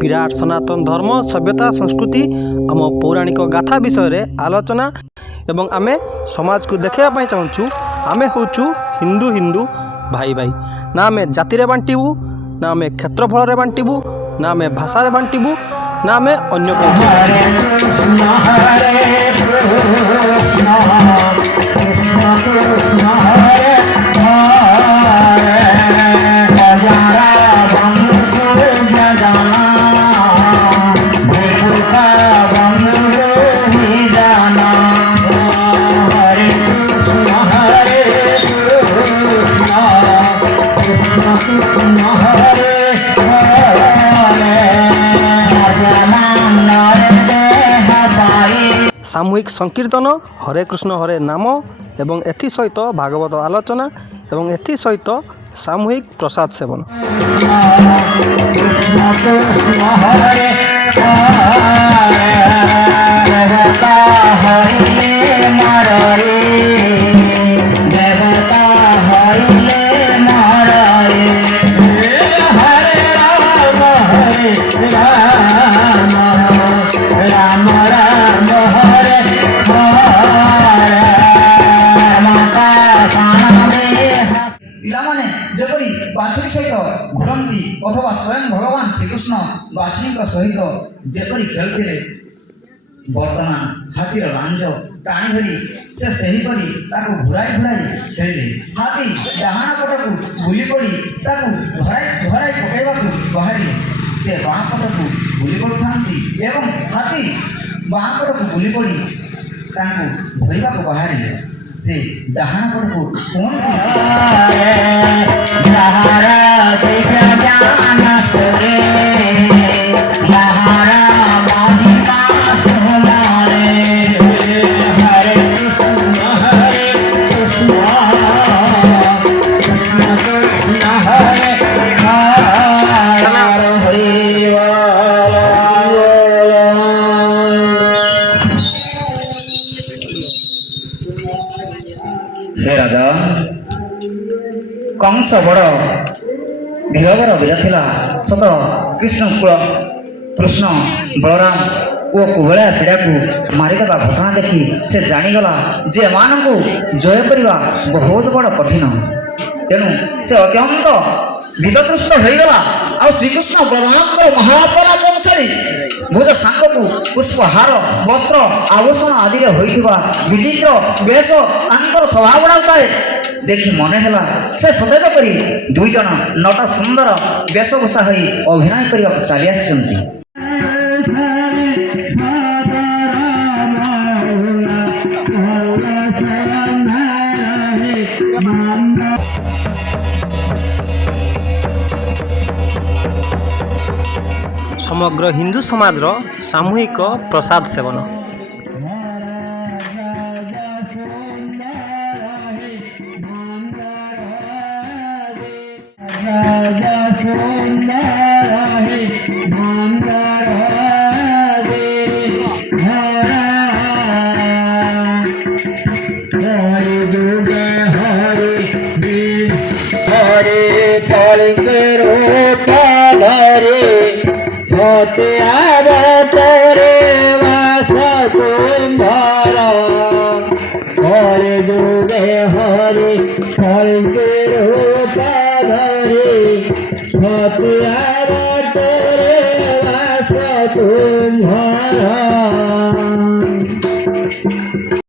विराट सनातन धर्म सभ्यता संस्कृति आम पौराणिक गाथा विषय आलोचना एवं आमे समाज को देखापी चाहूँ। आमे होचु हिंदू हिंदू भाई भाई ना आमे जाति बांटबू ना आमे क्षेत्रफल बांटबू ना आमे भाषा बांटबू ना आमे अन्य सामूहिक संकीर्तन हरे कृष्ण हरे नाम एवं एथि सहित भागवत आलोचना एवं एथि सहित सामूहिक प्रसाद सेवन। सहित घूरती अथवा स्वयं भगवान श्रीकृष्ण बाछुणी सहित जेपरी खेलुले बर्तमान हाथीर लांज टाणी धरी से सेहीपरी घुराई घुराई खेलिले। हाथी डाहाण पटक बुली पड़ी धराई धराई पकड़ा बाहर से बाँ पटक बुली पड़ता एवं हाथी बाँ पटक बुली पड़ी धरवा बाहर से डाहाण पटक हे राजा कंस बड़ धीरबर वीर थिला सत कृष्ण बलराम और कुबेला पीड़ा को मारिदेवा घटना देखी से जानीगला जे एमानकु जय करवा बहुत बड़ कठिन तेणु से अत्यंत विपदग्रस्त होगला। आ श्रीकृष्ण बलराम महापराक्रमशाली भुज सांग को पुष्पहार वस्त्र आभूषण आदि होइथिबा विचित्र बेश स्वभाव गुणाए देखि मन है से सदैव करी दुई जन नट सुंदर वेशभूषा हो अभिनय करने को चली आसी। समग्र हिंदू समाज सामूहिक प्रसाद सेवन। हरे